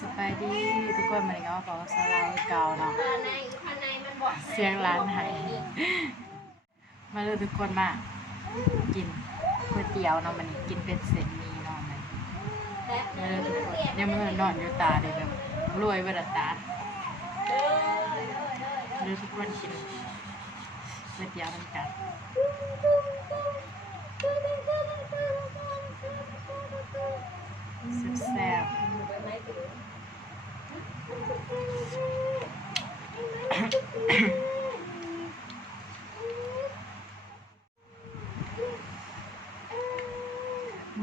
สบายดีทุกคนมาในเงาของสลายเก่าเนาะเสียงร้านไหนมาเลยทุกคนมากินก๋วยเตี๋ยวเนาะมันกินเป็นเส้นหมี่เนาะมันมาเลยทุกคนยังไม่นอนอยู่ตาเลยแบบรวยเวลาตาเลยทุกคนกินก๋วยเตี๋ยวน้ำกันแซ่บ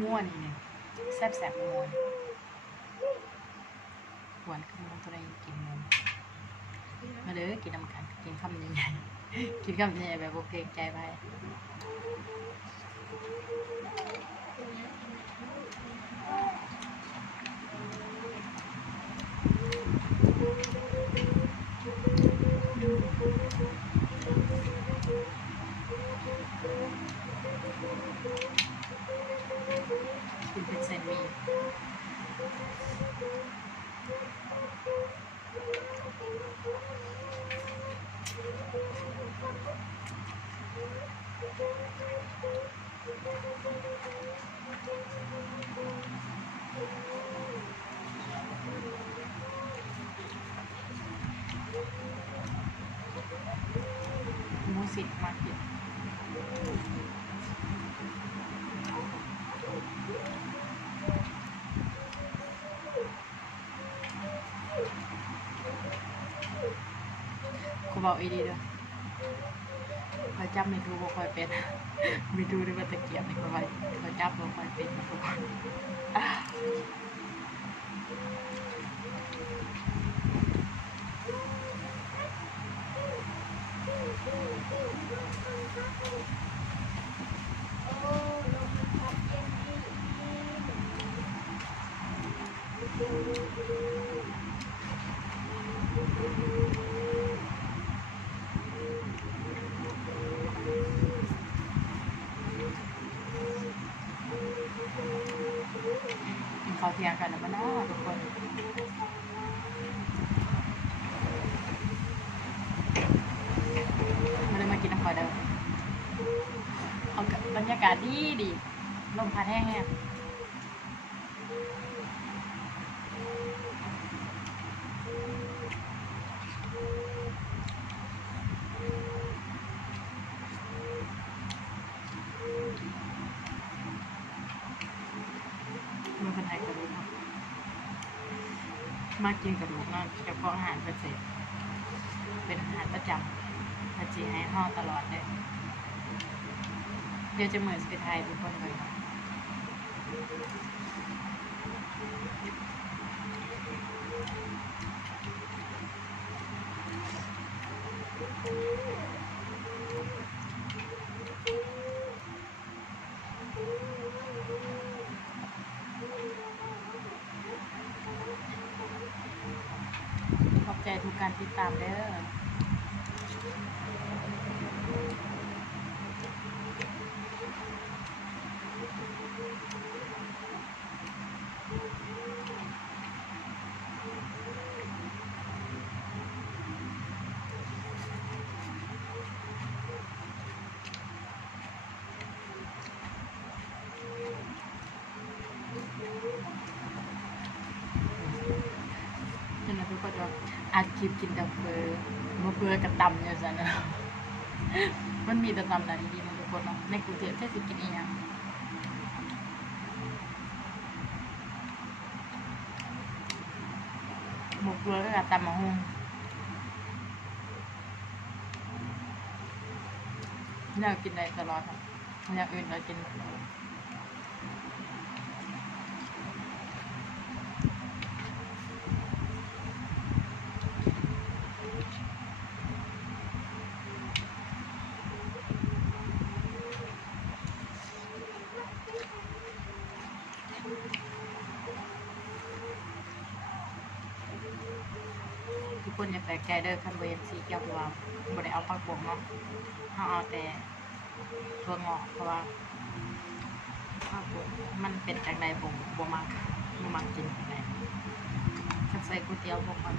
ม่วนนี่เนี่ยแซ่บม่วนหวานขึ้นมาตัวใดกินม่วนมาเลยกินน้ำกันกินคำใหญ่ๆกินคำใหญ่แบบโอเคใจไปกินเป็นเซนมีมูสิกมากินกูบอกอีดีเด้อคอยจับไม่ถูกบ่คอยเป็นไม่ดูด้วยว่าตะเกียบนี่คอยจับบ่คอยเป็นทุกคนกินข้าวเที่ยงกันแล้วมั้งเนาะทุกคนมาเลยมากินน้ำปลาเด้อเอาบรรยากาศดีลมพัดแห้งมันเป็นไงกระดูกเนาะมากินกระดูกเนาะเฉพาะอาหารเกษตรเป็นอาหารประจำมาจีให้ห่อตลอดเลยเดี๋ยวจะเหมือนสเปนไทยทุกคนเลยขอบใจทุกการติดตามเด้อจนทุกคนว่าอาคลิปกินแต่เพื่อมาเพื่อกระตำเนี่ยสินะมันมีแต่ตำนะดีๆนะทุกคนเนาะในกรุงเทพแค่สิกินเองหมกเกลือกับตำมะฮุ่งอยากกินอะไรตลอดครับอยากอื่นเรากินทุกคนอย่าแปลกใจเด้อคันเวนสีเกี่ยวกับบ่ได้เอาผักบงเนาะเอาแต่ถั่วงอกเพราะว่าผักบงมันเป็นจังใดบ่มักกินจังใด ก๋วยเตี๋ยวพวกมัน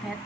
เพชร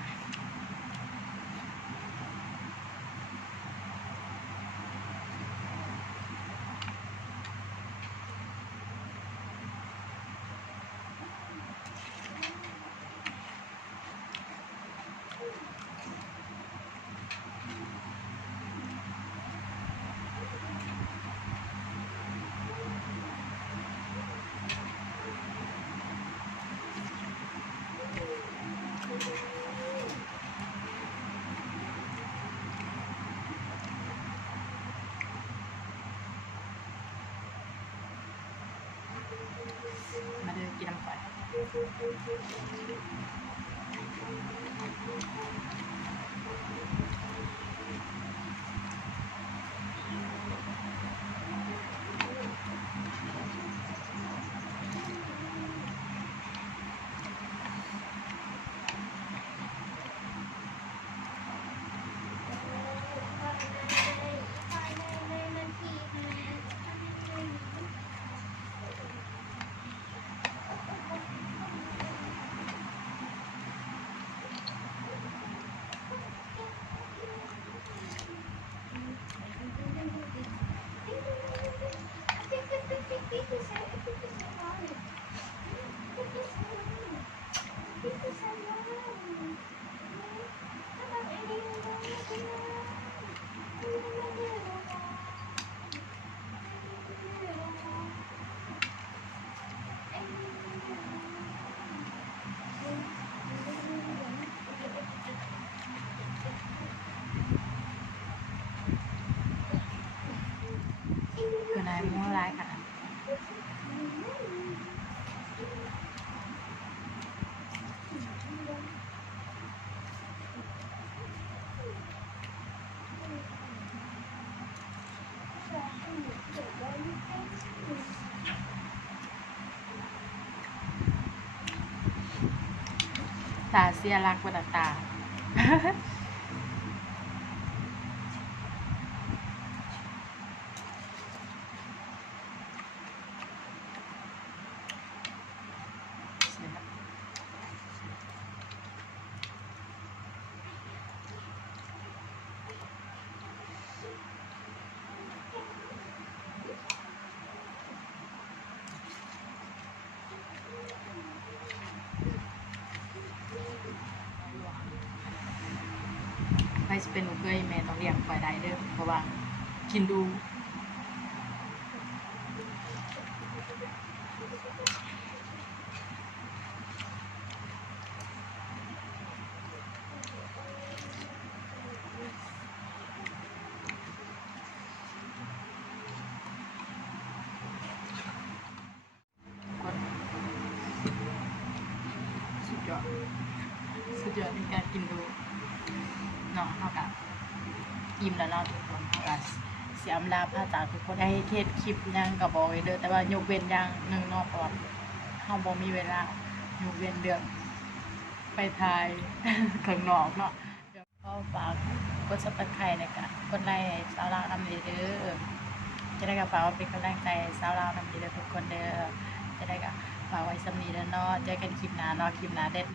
มาเดินกินน้ำก่อนคือนายมั่วร้ายค่ะตาเสียรักกว่าตาไม่จะเป็นลูกเคยแม่ต้องเลี้ยงปล่อยได้เด้อเพราะว่ากินดูสุดยอดในการกินดูเนาะเท่ากับอิ่มแล้วเนาะทุกคนเท่ากับสิ สิอำลาพระจากทุกคนให้เทศคลิปยังก็บอกไว้เด้อแต่ว่ายกเว้นอย่างหนึงเนาะเพราะว่าเฮาบ่มีเวลายกเว้นเรื่องไปถ่าย ข้างนอกเนาะเดี๋ยวก็ฝากกด Subscribe ในการกดไลค์ให้สาวลาวนำเด้อจะได้ก็ฝากว่าเป็นกำลังใจให้สาวลาวนำเด้อทุกคนเด้อจะได้ก็ฝากไว้สำนี้เด้อเนาะเจอกันคลิปหน้าเนาะคลิปหน้าเด็ด